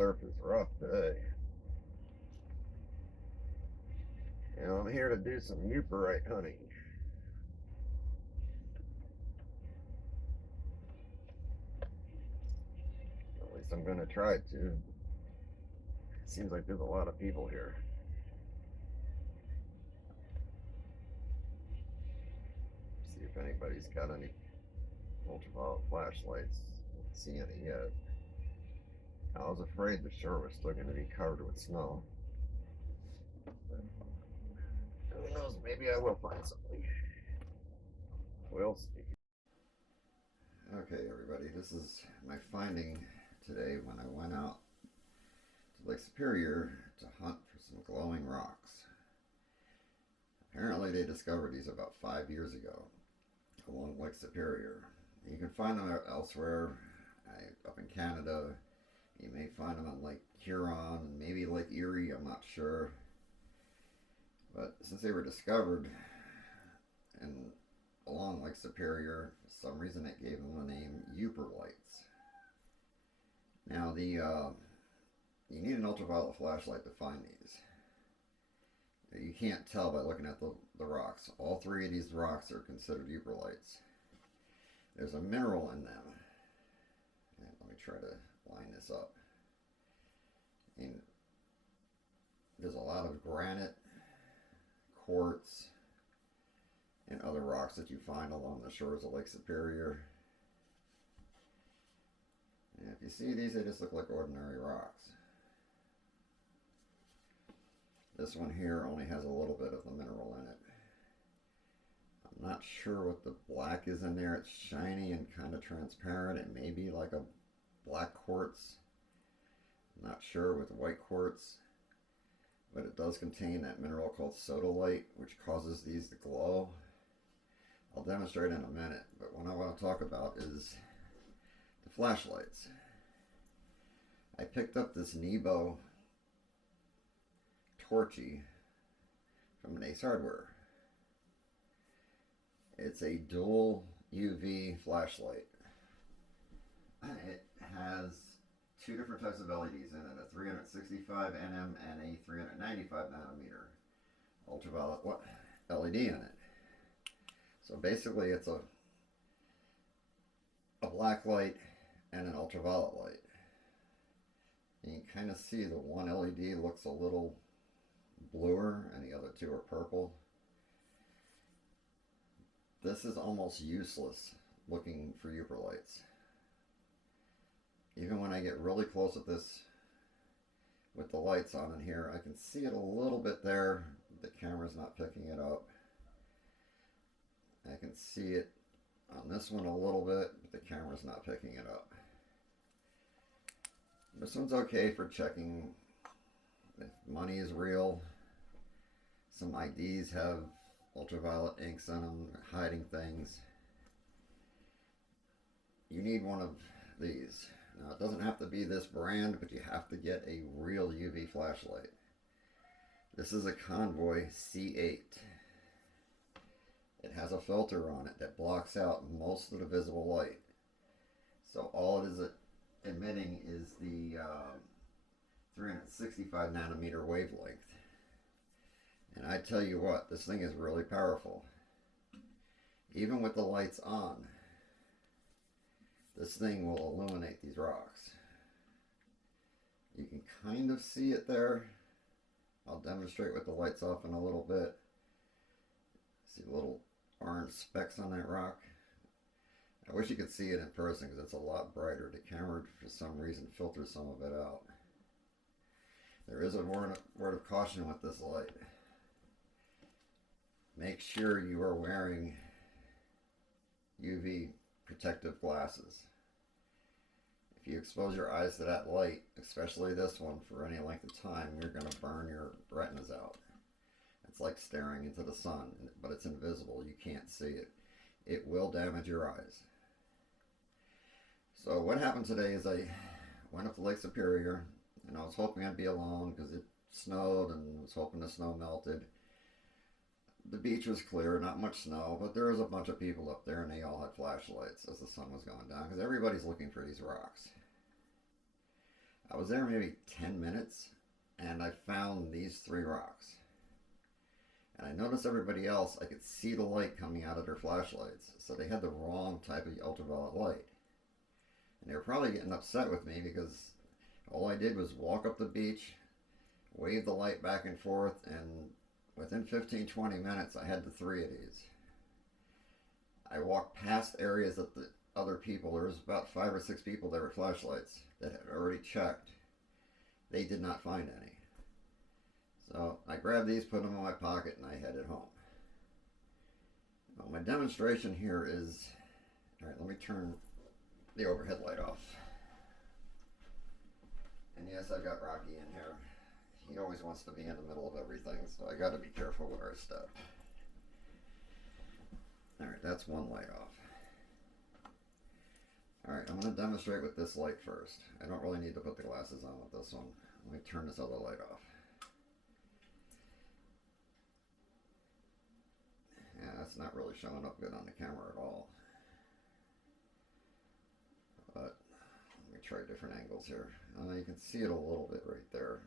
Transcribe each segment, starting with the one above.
surf is rough today. And I'm here to do some Yooperlite hunting. At least I'm going to try to. Seems like there's a lot of people here. See if anybody's got any ultraviolet flashlights. Don't see any yet. I was afraid the shore was still going to be covered with snow. But who knows? Maybe I will find something. We'll see. Okay, everybody, this is my finding today when I went out to Lake Superior to hunt for some glowing rocks. Apparently, they discovered these about 5 years ago along Lake Superior. You can find them elsewhere, up in Canada. You may find them on Lake Huron and maybe Lake Erie, I'm not sure. But since they were discovered and along Lake Superior, for some reason it gave them the name Yooperlites. Now you need an ultraviolet flashlight to find these. You can't tell by looking at the rocks. All three of these rocks are considered Yooperlites. There's a mineral in them. And let me try to line this up. And there's a lot of granite, quartz, and other rocks that you find along the shores of Lake Superior. And if you see these, they just look like ordinary rocks. This one here only has a little bit of the mineral in it. I'm not sure what the black is in there. It's shiny and kind of transparent. It may be like a black quartz. I'm not sure with white quartz. But it does contain that mineral called sodalite, which causes these to glow. I'll demonstrate in a minute, but what I want to talk about is the flashlights. I picked up this Nebo Torchy from an Ace Hardware. It's a dual UV flashlight. It has two different types of LEDs in it, a 365 nm and a 395 nanometer ultraviolet LED in it. So basically it's a black light and an ultraviolet light. You can kind of see the one LED looks a little bluer and the other two are purple. This is almost useless looking for Yooperlites. Even when I get really close at this with the lights on in here, I can see it a little bit there. The camera's not picking it up. I can see it on this one a little bit, but the camera's not picking it up. This one's okay for checking if money is real. Some IDs have ultraviolet inks in them, hiding things. You need one of these. Now, it doesn't have to be this brand, but you have to get a real UV flashlight. This is a Convoy C8. It has a filter on it that blocks out most of the visible light. So all it is emitting is the 365 nanometer wavelength. And I tell you what, this thing is really powerful. Even with the lights on, this thing will illuminate these rocks. You can kind of see it there. I'll demonstrate with the lights off in a little bit. See little orange specks on that rock. I wish you could see it in person because it's a lot brighter. The camera, for some reason, filters some of it out. There is a word of caution with this light. Make sure you are wearing UV protective glasses. If you expose your eyes to that light, especially this one, for any length of time, you're going to burn your retinas out. It's like staring into the sun, but it's invisible. You can't see it. It will damage your eyes. So what happened today is I went up to Lake Superior, and I was hoping I'd be alone because it snowed and was hoping the snow melted. The beach was clear, not much snow, but there was a bunch of people up there and they all had flashlights as the sun was going down because everybody's looking for these rocks. I was there maybe 10 minutes and I found these 3 rocks. And I noticed everybody else, I could see the light coming out of their flashlights. So they had the wrong type of ultraviolet light. And they were probably getting upset with me because all I did was walk up the beach, wave the light back and forth, and within 15-20 minutes I had the 3 of these. I walked past areas that the other people, there was about 5 or 6 people that were flashlights that had already checked. They did not find any. So I grabbed these, put them in my pocket, and I headed home. Well, my demonstration here is, alright, let me turn the overhead light off. And yes, I've got Rocky in here. He always wants to be in the middle of everything, so I got to be careful where I step. Alright, that's one light off. Alright, I'm going to demonstrate with this light first. I don't really need to put the glasses on with this one. Let me turn this other light off. Yeah, that's not really showing up good on the camera at all. But let me try different angles here. You can see it a little bit right there.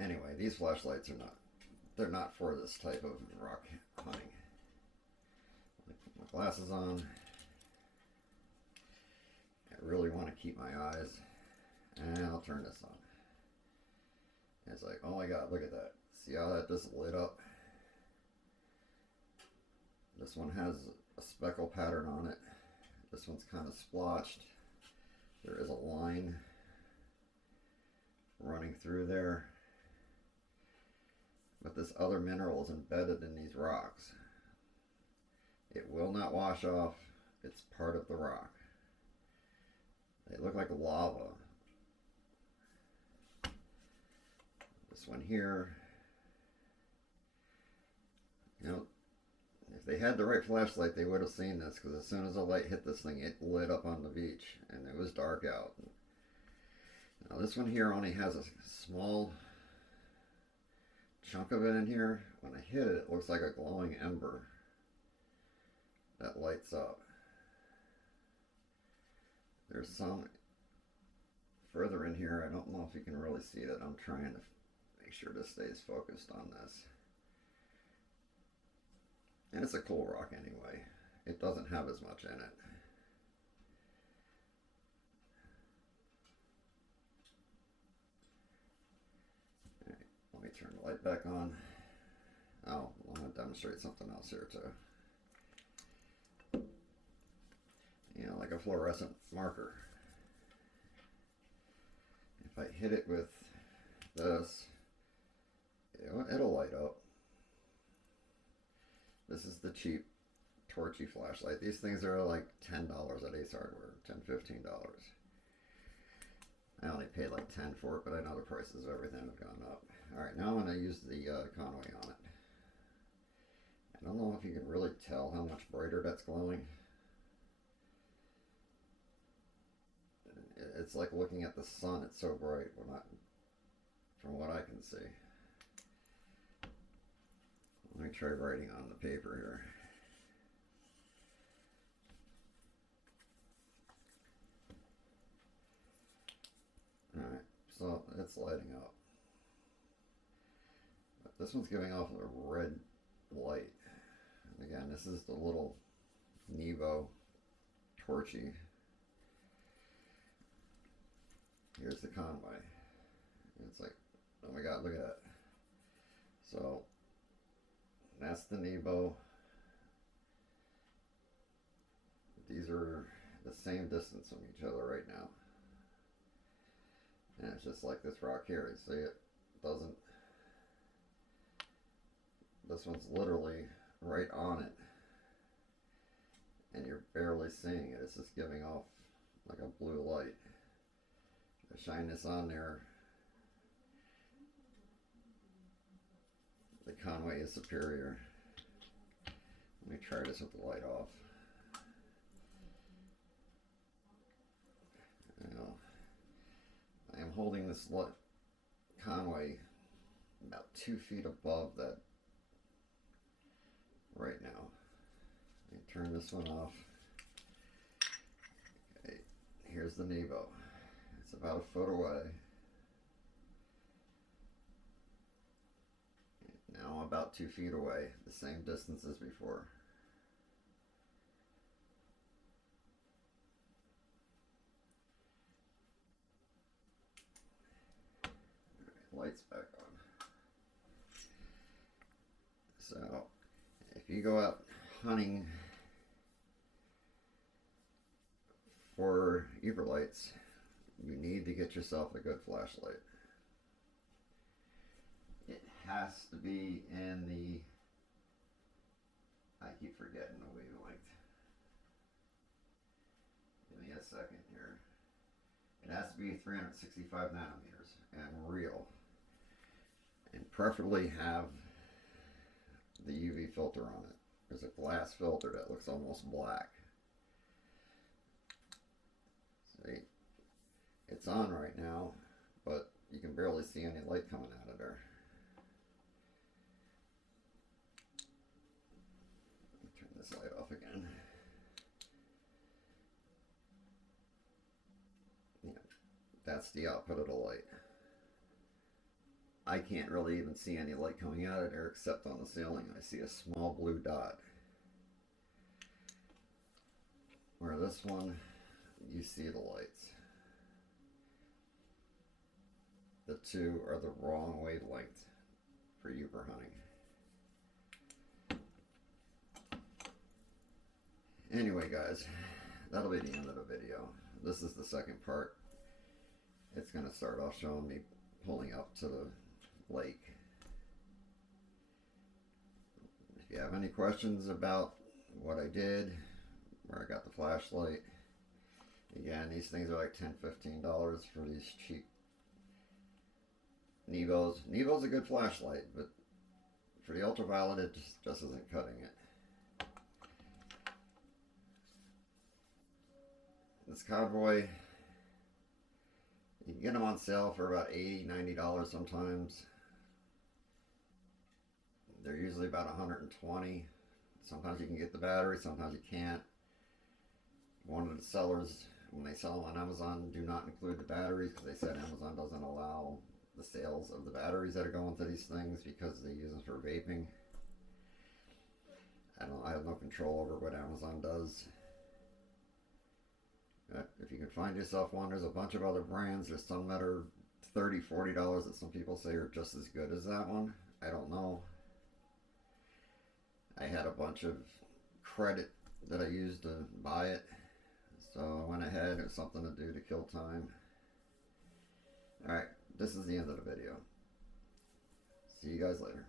Anyway, these flashlights are not, they're not for this type of rock hunting. Put my glasses on. I really want to keep my eyes, and I'll turn this on. It's like, oh my god, look at that. See how that just lit up? This one has a speckle pattern on it. This one's kind of splotched. There is a line running through there. But this other mineral is embedded in these rocks. It will not wash off. It's part of the rock. They look like lava. This one here, you know, if they had the right flashlight, they would have seen this, because as soon as the light hit this thing, it lit up on the beach, and it was dark out. Now this one here only has a small chunk of it in here. When I hit it, it looks like a glowing ember that lights up. There's some further in here. I don't know if you can really see it. I'm trying to make sure this stays focused on this. And it's a cool rock anyway. It doesn't have as much in it. Alright, let me turn the light back on. Oh, I want to demonstrate something else here too. You know, like a fluorescent marker. If I hit it with this, it'll light up. This is the cheap torchy flashlight. These things are like $10 at Ace Hardware, $10-15. I only paid like $10 for it, but I know the prices of everything have gone up. Alright, now I'm going to use the Conway on it. I don't know if you can really tell how much brighter that's glowing. It's like looking at the sun. It's so bright. Well, not from what I can see. Let me try writing on the paper here. Alright, so it's lighting up. But this one's giving off a red light. And again, this is the little Nevo torchy. Here's the Conway. It's like, oh my god, look at that. So, that's the Nevo. These are the same distance from each other right now. And it's just like this rock here. You see it? Doesn't. This one's literally right on it. And you're barely seeing it. It's just giving off like a blue light. I shine this on there. The Conway is superior. Let me try this with the light off. Now, I am holding this Conway about 2 feet above that right now. Let me turn this one off. here's the Nebo. It's about a foot away. Now I'm about 2 feet away, the same distance as before. Alright, lights back on. So, if you go out hunting for Yooperlites, you need to get yourself a good flashlight. It has to be in the, I keep forgetting the wavelength. Give me a second here. It has to be 365 nanometers and real. And preferably have the UV filter on it. There's a glass filter that looks almost black. See, it's on right now, but you can barely see any light coming out of there. Let me turn this light off again. Yeah, that's the output of the light. I can't really even see any light coming out of there except on the ceiling. I see a small blue dot. Where this one, you see the lights. The two are the wrong wavelength for Yooper hunting. Anyway guys, that'll be the end of the video. This is the second part. It's going to start off showing me pulling up to the lake. If you have any questions about what I did, where I got the flashlight, again, these things are like $10–15 for these cheap Nebos. Nebo's a good flashlight, but for the ultraviolet, it just isn't cutting it. This cowboy, you can get them on sale for about $80–90 sometimes. They're usually about $120. Sometimes you can get the battery, sometimes you can't. One of the sellers, when they sell them on Amazon, do not include the batteries because they said Amazon doesn't allow the sales of the batteries that are going to these things because they use them for vaping. I have no control over what Amazon does. If you can find yourself one, there's a bunch of other brands. There's some that are $30–40 that some people say are just as good as that one. I don't know. I had a bunch of credit that I used to buy it, so I went ahead. It was something to do to kill time. Alright, this is the end of the video. See you guys later.